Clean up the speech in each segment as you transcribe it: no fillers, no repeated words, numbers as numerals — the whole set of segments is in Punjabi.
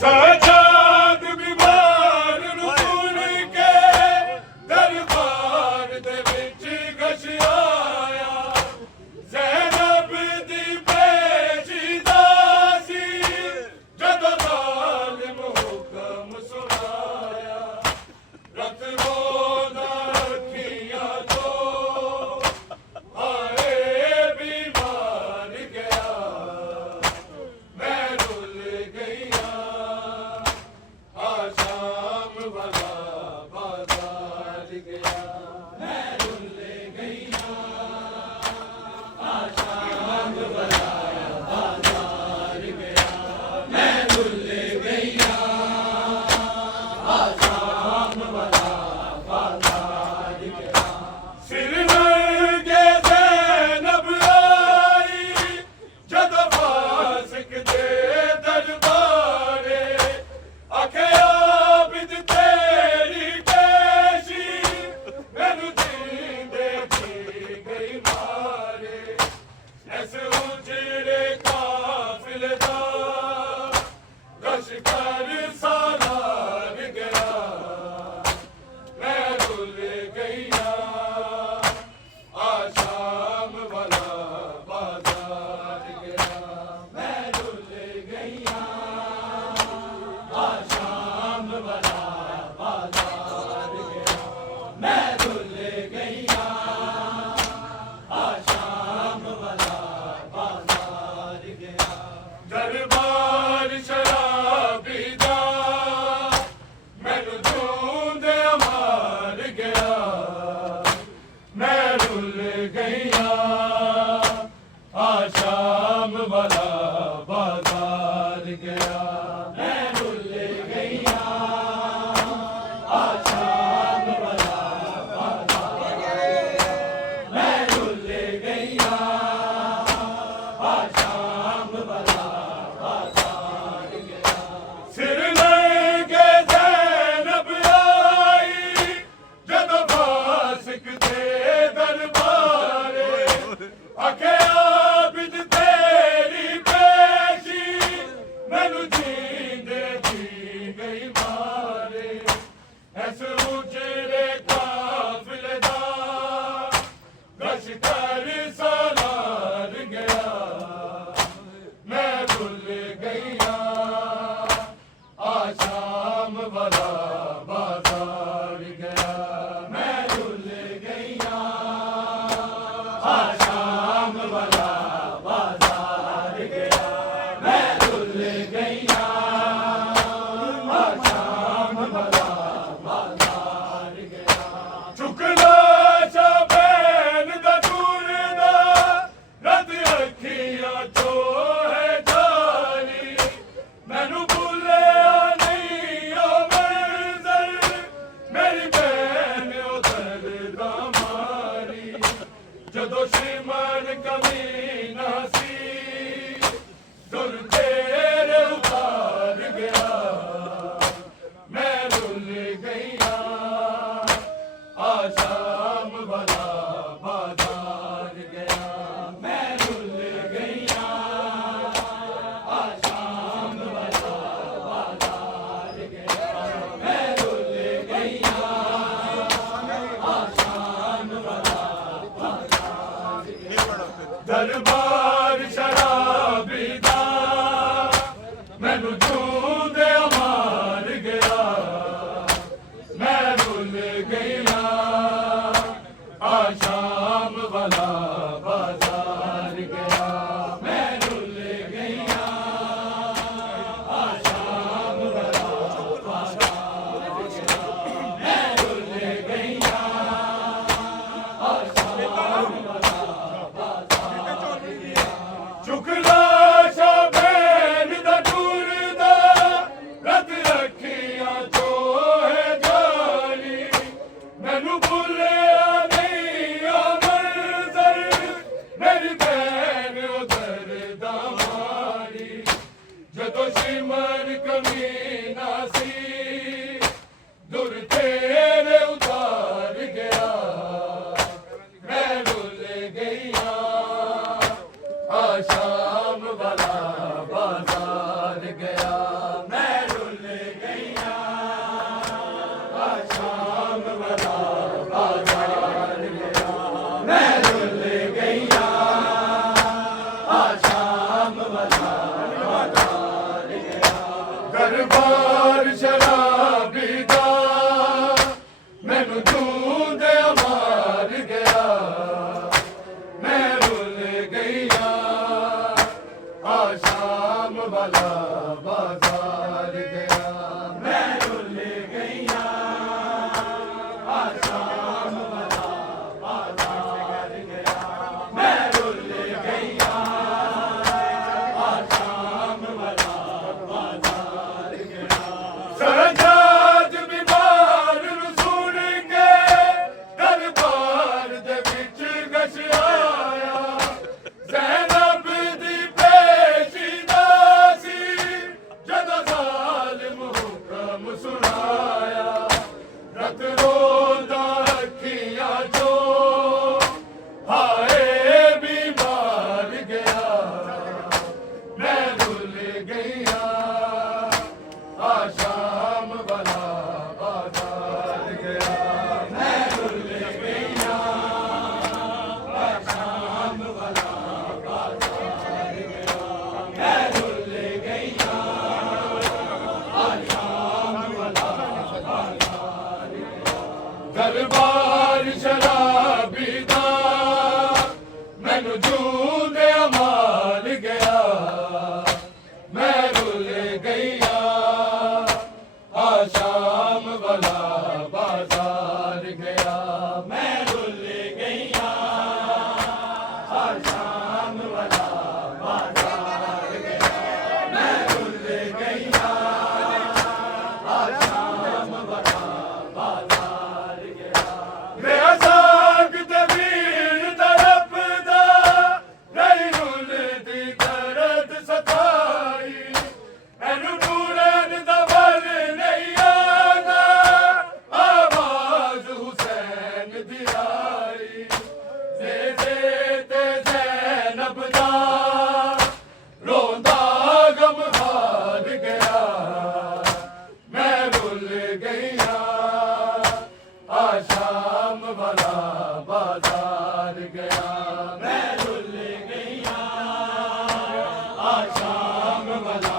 ਸਾਜਾਦ ਬਿਮਾਰ ਨੂੰ ਸੁਣ ਕੇ ਦਰਬਾਰ ਦੇ ਵਿੱਚ ਗਸ਼ ਆਇਆ। ਜ਼ੈਨਬ ਦੀ ਬੇਜੀਦਾ ਸੀ ਜਦੋਂ ਜ਼ਾਲਿਮ ਹੁਕਮ ਸੁਣਾਇਆ। ਰਤ ਰੋਦਾ ਅੱਖੀਆਂ ਤੋਂ ਹਾਏ ਬਿਮਾਰ ਗਿਆ। ਮੈਂ ਰੁੱਲ ਗਈਆਂ ਆ ਸ਼ਾਮ ਵਾਲਾ ਬਾਜ਼ਾਰ ਗਿਆ। ਮੈਂ ਰੁੱਲ ਗਈਆਂ ਆ ਸ਼ਾਮ ਵਾਲਾ ਬਾਜ਼ਾਰ ਗਿਆ। ਮੈਂ ਰੁੱਲ ਗਈਆਂ ਆ ਸ਼ਾਮ ਵਾਲਾ ਬਾਜ਼ਾਰ ਗਿਆ। ਸਿਰ ਨੰਗੇ ਜ਼ੈਨਬ ਆਈ ਜਦੋਂ ਫਾਸਿਕ ਦੇ ਦਰਬਾਰੇ। ਆਖਿਆ ਆਬਿਦ ਤੇਰੀ ਪੇਸ਼ੀ ਮੈਨੂੰ ਜੀਂਦੇ ਜੀ ਗਈ ਮਾਰੇ। ਇਸ ਉਜੜੇ ਕਾਫਿਲੇ ਦਾ ਗਸ਼ ਕਰ ਸਾਲਾਰ ਗਿਆ। ਮੈਂ ਰੁੱਲ ਗਈਆਂ ਆ ਸ਼ਾਮ ਵਾਲਾ ਬਾਜ਼ਾਰ ਗਿਆ। ਮੈਂ ਰੁੱਲ ਗਈਆਂ ਆ ਸ਼ਾਮ ਵਾਲਾ ਬਾਜ਼ਾਰ ਗਿਆ। ਮੈਂ ਰੁੱਲ ਗਈਆਂ ਆ ਸ਼ਾਮ ਵਾਲਾ ਬਾਜ਼ਾਰ ਗਿਆ। ਦਰਬਾਰ ਸ਼ਰਾਬੀ ਦਾ ਮੈਨੂੰ ਜੂੰਦੇ ਮਾਰ ਗਿਆ। ਮੈਂ ਰੁੱਲ ਗਈਆਂ ਆ ਸ਼ਾਮ ਵਾਲਾ ਬਾਜ਼ਾਰ ਗਿਆ। ਮੈਂ ਰੁੱਲ ਗਈਆਂ ਆ ਸ਼ਾਮ ਵਾਲਾ ਬਾਜ਼ਾਰ ਗਿਆ। ਮੈਂ ਰੁੱਲ ਗਈਆਂ ਆ ਸ਼ਾਮ ਵਾਲਾ ਬਾਜ਼ਾਰ ਗਿਆ। ਸਿਰ ਨੰਗੇ ਜ਼ੈਨਬ ਆਈ ਜਦੋਂ ਫਾਸਿਕ ਦੇ ਦਰਬਾਰੇ। ਆਖਿਆ ਆਬਿਦ ਤੇਰੀ ਪੇਸ਼ੀ ਮੈਨੂੰ ਜੀਂਦੇ ਜੀ ਗਈ ਮਾਰੇ। ਇਸ ਉਜੜੇ ਕਾਫਿਲੇ ਦਾ ਗਸ਼ ਕਰ ਸਾਲਾਰ ਗਿਆ। ਮੈਂ ਰੁੱਲ ਗਈਆਂ ਆ ਸ਼ਾਮ ਵਾਲਾ ਬਾਜ਼ਾਰ ਗਿਆ। ਮੈਂ ਰੁੱਲ ਗਈਆਂ ਆ ਸ਼ਾਮ ਵਾਲਾ ਬਾਜ਼ਾਰ ਗਿਆ। ਮੈਂ ਰੁੱਲ ਗਈਆਂ ਆ ਸ਼ਾਮ ਵਾਲਾ ਬਾਜ਼ਾਰ ਗਿਆ। ਚੁੱਕ ਲਾਸ਼ਾਂ ਭੈਣ ਦਾ ਟੁਰਦਾ ਰਤ ਅੱਖੀਆਂ ਚੋਂ ਹੈ ਜਾਰੀ। ਮੈਨੂੰ ਭੁੱਲਿਆ ਨਹੀਂ ਉਹ ਮੰਜ਼ਰ ਮੇਰੀ ਭੈਣ ਉਧਰ ਦਾ ਮਾਰੀ। ਜਦੋਂ ਸ਼ਿਮਨ ਕਮੀ ਨਾ ਸੀ ਦੁਰ ਤੇਰੇ ਉਤਾਰ ਗਿਆ। ਮੈਂ ਰੁੱਲ ਗਈਆਂ ਆ ਸ਼ਾਮ ਵਾਲਾ ਬਾਜ਼ਾਰ ਗਿਆ। ਮੈਂ ਰੁੱਲ ਗਈਆਂ ਆ ਸ਼ਾਮ ਵਾਲਾ ਬਾਜ਼ਾਰ ਗਿਆ। ਮੈਂ ਰੁੱਲ ਗਈਆਂ ਆ ਸ਼ਾਮ ਵਾਲਾ ਬਾਜ਼ਾਰ ਗਿਆ। ਦਰਬਾਰ ਸ਼ਰਾਬੀ ਦਾ ਮੈਨੂੰ ਜੂੰਦੇ ਮਾਰ ਗਿਆ। ਮੈਂ ਰੁੱਲ ਗਈਆਂ ਆ ਸ਼ਾਮ ਵਾਲਾ ਬਾਜ਼ਾਰ ਗਿਆ। ਮੈਂ ਰੁੱਲ ਗਈਆਂ ਆ ਸ਼ਾਮ ਵਾਲਾ ਬਾਜ਼ਾਰ ਗਿਆ। ਮੈਂ ਰੁੱਲ ਗਈਆਂ ਆ ਸ਼ਾਮ ਵਾਲਾ ਬਾਜ਼ਾਰ ਗਿਆ। ਚੁੱਕ ਲਾਸ਼ਾਂ ਭੈਣ ਦਾ ਟੁਰਦਾ ਰਤ ਅੱਖੀਆਂ ਚੋਂ ਹੈ ਜਾਰੀ। ਮੈਨੂੰ ਭੁੱਲਿਆ ਨਹੀਂ ਉਹ ਮੰਜ਼ਰ ਮੇਰੀ ਭੈਣ ਉਧਰ ਦਾ ਮਾਰੀ। ਜਦੋਂ ਸ਼ਿਮਨ ਕਮੀ ਨਾ ਸੀ ਦੁਰ ਤੇਰੇ ਉਤਾਰ ਗਿਆ। ਸ਼ਾਮ ਵਾਲਾ दरबार शराबी दा मैनू जूंदे मार गया मैं रुल गईया आ शाम वाला बाजार गया मैं रुल गईया आ शाम वाला बाजार गया मैं रुल गईया आ शाम वाला बाजार गया सरदार बीमार नूं सुण के दरबार दे विच गश आया ज़ैनब दी पेशीदा सी जदों ज़ालिम हुक्म सुनाया रत रोंदा अखियां चो हाय बीमार गया मैं रुल गईया आ शाम वाला बाजार गया मैं रुल गईया आ शाम वाला बाजार गया मैं रुल गईया आ शाम वाला बाजार गया दरबार शराबी दा मैनू जूंदे मार गया मैं रुल गईया आ शाम वाला बाजार गया मैं रुल गईया आ शाम वाला बाजार गया मैं रुल गईया आ शाम वाला बाजार गया मेरा साग ते वीर तड़पदा नहीं रुलदी दर्द सताई एनू टूरन दा बल नहीं आंदा आवाज हुसैन दी आई ज़ेज़े ते ज़ैनब दा रोंदा गम हार गया मैं रुल गईया आ शाम वाला बाजार गया मैं रुल गईया आ शाम वाला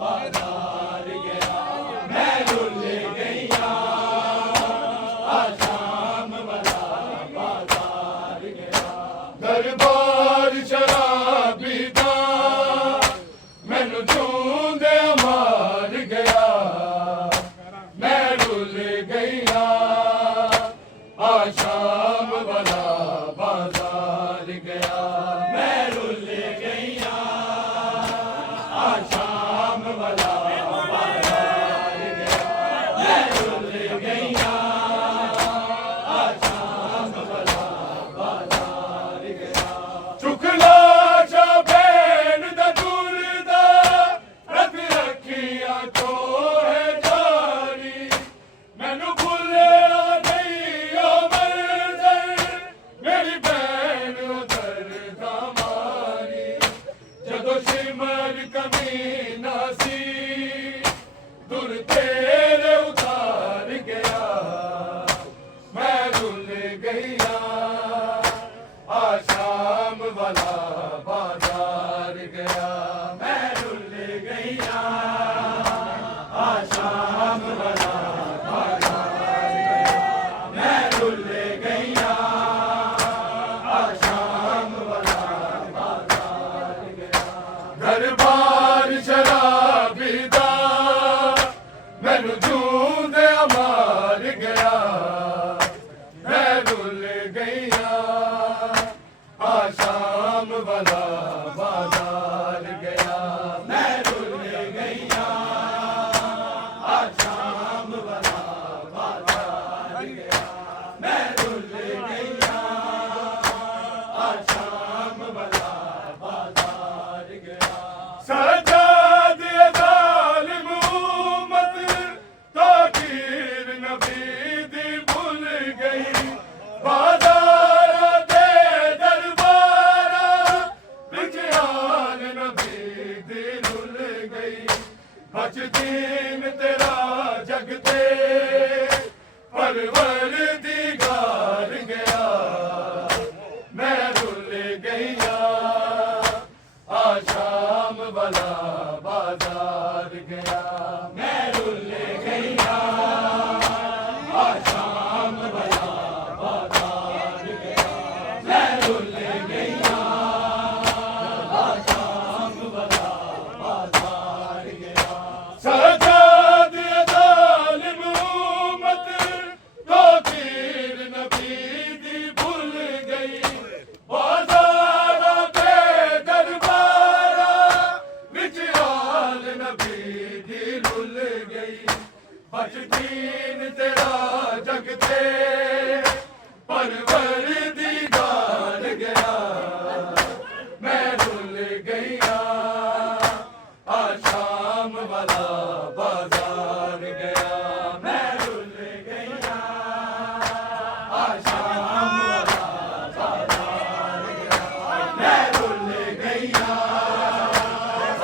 बाजार गया मैं रुल गईया आ शाम वाला बाजार गया दरबार शराबी दा मैनू जूंदे मार गया मैं रुल गईया आ शाम वाला बाजार गया मैं रुल गईया आ शाम वाला बाजार गया मैं रुल गईया आ शाम वाला बाजार गया चुकला शाबैन दा दुरदा रत रखिया तो है जारी मैनू भुलिया नहीं ओ मरदर मेरी भैन उधर दा मारी जदों सिमर कमीना सी दुर तेरे उतार गया मैं रुल गईया आ शाम वाला बाजार गया मैं रुल गईया आ शाम वाला बाजार गया मैं रुल गईया आ शाम वाला बाजार गया दरबार शराबी दा मैनू जूंदे मार गया मैं रुल गईया आ शाम वाला बाजार गया मैं रुल गईया आ शाम वाला बाजार गया मैं रुल गईया आ शाम वाला बाजार गया सजाद ज़ालिम उम्मत ताकीर नबी दी भूल गई बाजारा दे दरबारा विच आल नबी दी रुल गई बच दीन तेरा जगते परवर दिगार गया मैं रुल गईया आ शाम वाला बाजार गया, मैं रुल गया, आशाम वाला बाजार गया, मैं रुल गया, आशाम वाला बाजार गया। सजाद जालिम उम्मत तो तीर नबी दी भूल गई, बाजारा पे दरबारा विच आल नबी दी रुल गई। बच दीन तेरा जगते परवर दीदार गया, मैं रुल गया, आशाम वाला बाजार गया, मैं रुल गया, आशाम वाला बाजार गया, मैं रुल गया,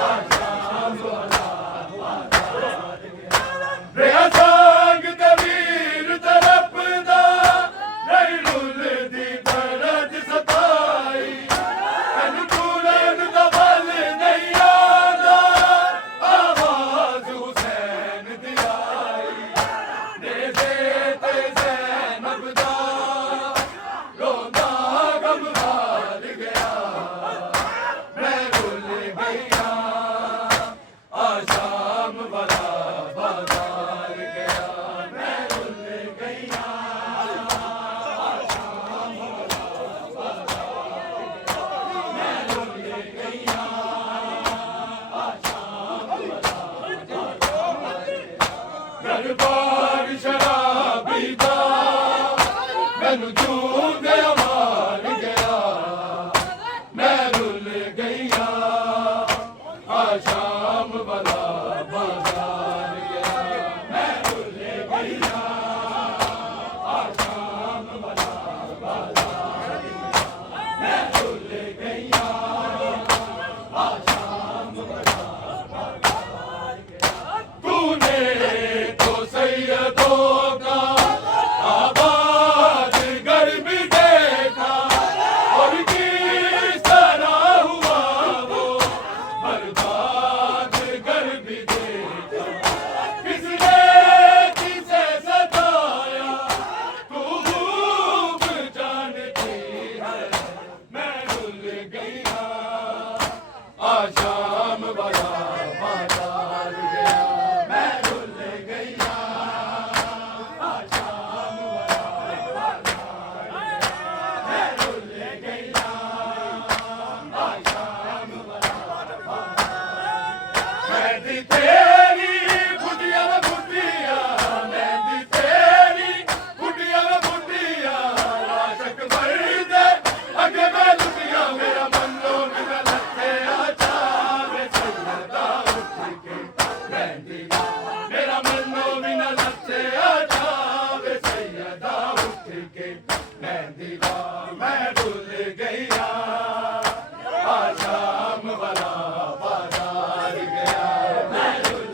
आशाम वाला बाजार गया। रेहा सांग तवीर तरफदा रही रुल दी दर्द सताई, अनुकूलन दा बल नहीं आदा, आवाज हुसैन दी आई, नेज़े ते ज़ैनब दा रोंदा गमगार गया, मैं रुल गया, आशाम वाला बाजार गया, मैं रुल गया, आशाम वाला बाजार गया, मैं रुल गया, आशाम वाला बाजार गया। दरबार शराबी दा मैनू जूं गया मार गया, मैं रुल गया, आशाम वाला बाजार गया, मैं रुल गया, आशाम वाला बाजार गया, मैं रुल गया, आशाम वाला बाजार गया। तूने तो सैयदों का आबाद घर भी देखा, और किस तरह हुआ वो बर्बाद घर भी देखा। किसने किसे सताया तू खूब जानती है, मैं रुल गया, आशाम वाला बाजार गया, मैं रुल गया, आशाम वाला बाजार गया, मैं रुल गया, आशाम वाला बाजार गया। मेहंदी तेरी फुटिया में फुटिया, मेहंदी तेरी फुटिया में फुटिया, आशक मर्दे अगे मैं लुटिया, मेरा मनो मेरा लथे आचा वे सैयदा उठ के मेहंदी ला, मेरा मनो बिना लथे आचा वे सैयदा उठ के मेहंदी ला, मैं रुल गया, आशाम वाला बाजार गया, मैं रुल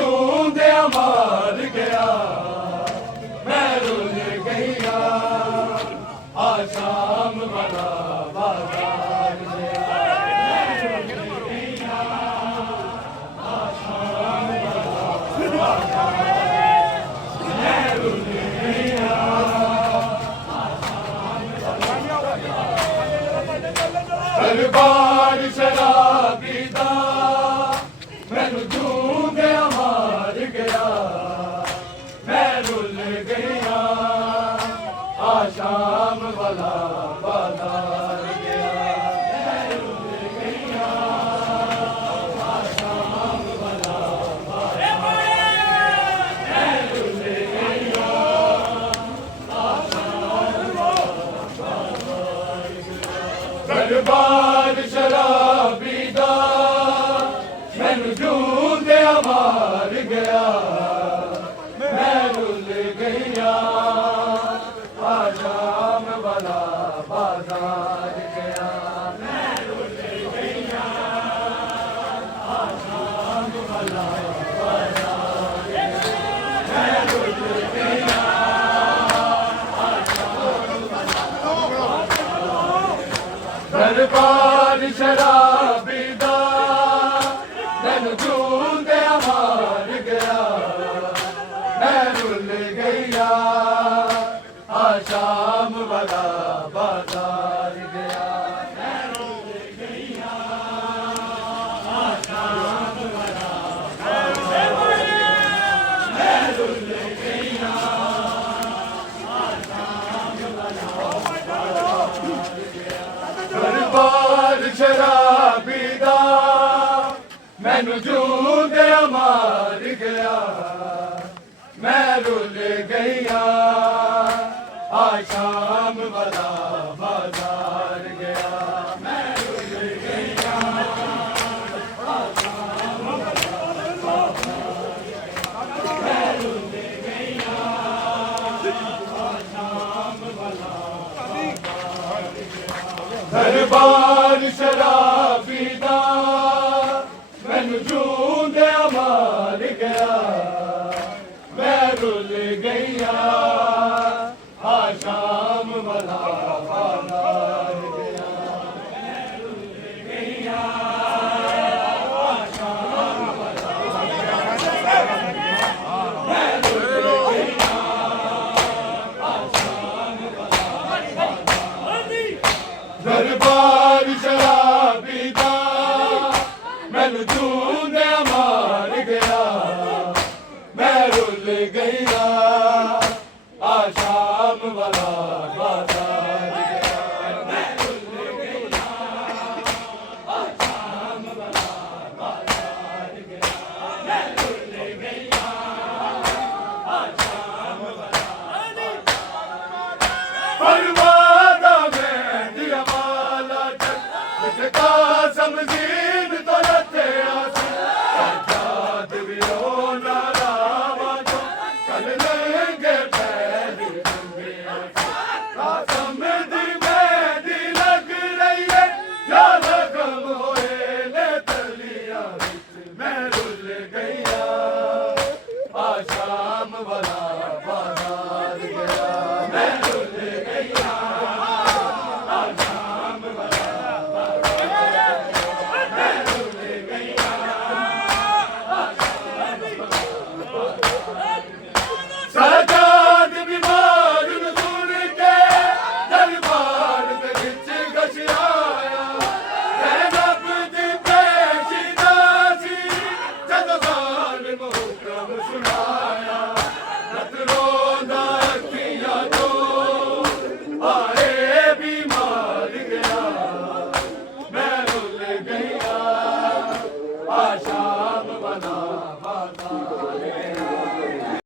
ਜੂੰਦਿਆਂ ਮਾਰ ਗਿਆ ਮੈਂ ਰੁੱਲ ਗਈਆਂ ਆ ਸ਼ਾਮ ਵਾਲਾ ਬਾਜ਼ਾਰ ਗਿਆ ਦਰਬਾਰ ਸ਼ਰਾਬੀ ਦਾ ਮੈਨੂੰ ਜੂੰਦਿਆਂ ਮਾਰ ਗਿਆ ਮੈਂ ਰੁੱਲ ਗਈਆਂ ਆ ਸ਼ਾਮ ਵਾਲਾ ਬਾਜ਼ਾਰ ਗਿਆ ਮੈਂ ਰੁੱਲ ਗਈਆਂ ਆ ਸ਼ਾਮ ਵਾਲਾ ਬਾਜ਼ਾਰ ਮੈਂ ਰੁੱਲ ਗਈਆਂ ਆ ਸ਼ਾਮ ਵਾਲਾ ਬਾਜ਼ਾਰ ਦਰਬਾਰ ਸ਼ਰਾਬੀ ਦਾ ਮੈਨੂੰ ਜੂੰਦਿਆਂ ਮਾਰ ਗਿਆ ਮੈਂ ਰੁੱਲ ਗਈਆਂ ਆ ਸ਼ਾਮ ਵਾਲਾ ਬਾਜ਼ਾਰ ਗਿਆ ਮੈਂ ਰੁੱਲ ਗਈਆਂ ਆ ਸ਼ਾਮ ਵਾਲਾ ਬਾਜ਼ਾਰ ਗਿਆ ਮੈਂ ਰੁੱਲ ਗਈਆਂ ਆ ਸ਼ਾਮ ਵਾਲਾ ਦਰਬਾਰ ਸ਼ਰਾਬੀ ਦਾ ਮੈਨੂੰ ਜੂੰਦਿਆਂ ਮਾਰ ਗਿਆ ਮੈਂ ਰੁੱਲ ਗਈਆਂ ਆ ਸ਼ਾਮ ਵਾਲਾ ਬਾਜ਼ਾਰ ਗਿਆ ਮੈਂ ਰੁੱਲ ਗਈਆਂ ਆ ਸ਼ਾਮ ਵਾਲਾ ਬਾਜ਼ਾਰ ਮੈਂ ਰੁੱਲ ਗਈਆਂ ਆ ਸ਼ਾਮ ਵਾਲਾ ਦਰਬਾਰ ਸ਼ਰਾਬੀ ਦਾ ਮੈਨੂੰ ਜੂੰਦਿਆਂ ਮਾਰ ਗਿਆ ਮੈਂ ਰੁੱਲ ਗਈਆਂ ਆ ਸ਼ਾਮ ਵਾਲਾ ਬਾਜ਼ਾਰ ਗਿਆ ਮੈਂ ਰੁੱਲ ਗਈਆਂ ਆ ਸ਼ਾਮ ਵਾਲਾ ਬਾਜ਼ਾਰ ਮੈਂ ਰੁੱਲ ਗਈਆਂ ਆ ਸ਼ਾਮ ਵਾਲਾ ਦਰਬਾਰ ਸ਼ਰਾਬੀ ਦਾ ਮੈਨੂੰ ਜੂੰਦਿਆਂ ਮਾਰ ਗਿਆ ਮੈਂ ਰੁੱਲ ਗਈਆਂ ਆ ਸ਼ਾਮ ਵਾਲਾ ਬਾਜ਼ਾਰ ਗਿਆ ਮੈਂ ਰੁੱਲ ਗਈਆਂ ਆ ਸ਼ਾਮ ਵਾਲਾ ਬਾਜ਼ਾਰ ਮੈਂ ਰੁੱਲ ਗਈਆਂ ਆ ਸ਼ਾਮ ਵਾਲਾ ਬਾਜ਼ਾਰ ਦਰਬਾਰ ਸ਼ਰਾਬੀ ਦਾ ਮੈਨੂੰ ਜੂੰਦਿਆਂ ਮਾਰ ਗਿਆ ਮੈਂ ਰੁੱਲ ਗਈਆਂ ਆ ਸ਼ਾਮ ਵਾਲਾ ਬਾਜ਼ਾਰ ਗਿਆ ਮੈਂ ਰੁੱਲ ਗਈਆਂ ਆ ਸ਼ਾਮ ਵਾਲਾ ਬਾਜ਼ਾਰ ਗਿਆ ਮੈਂ ਰੁੱਲ ਗਈਆਂ ਆ ਸ਼ਾਮ ਵਾਲਾ ਪਰਵਾਦਾ ਮੈਂ ਦਿਆ ਮਾਲਾ ਚੱਕ ਕਾਸਮ ਜ਼ੀਦ ਤੋਂ ਰੱਖਿਆ ਸੀ ਸਾਜਾਦ ਵੀ ਉਹ ਨਾ ਰਾਵਾਂ ਤੋਂ ਕੱਲ ਲੰਗੇ ਪੈਰ ਜੰਗਿਆ ਕਾਸਮ ਦੀ ਮਹਿੰਦੀ ਲੱਗ ਰਹੀ ਹੈ ਜਾਂ ਜ਼ਖਮ ਹੋਏ ਨੇ ਤਲੀਆਂ ਵਿੱਚ ਮੈਂ ਰੁੱਲ ਗਈਆਂ ਆਸ਼ਾ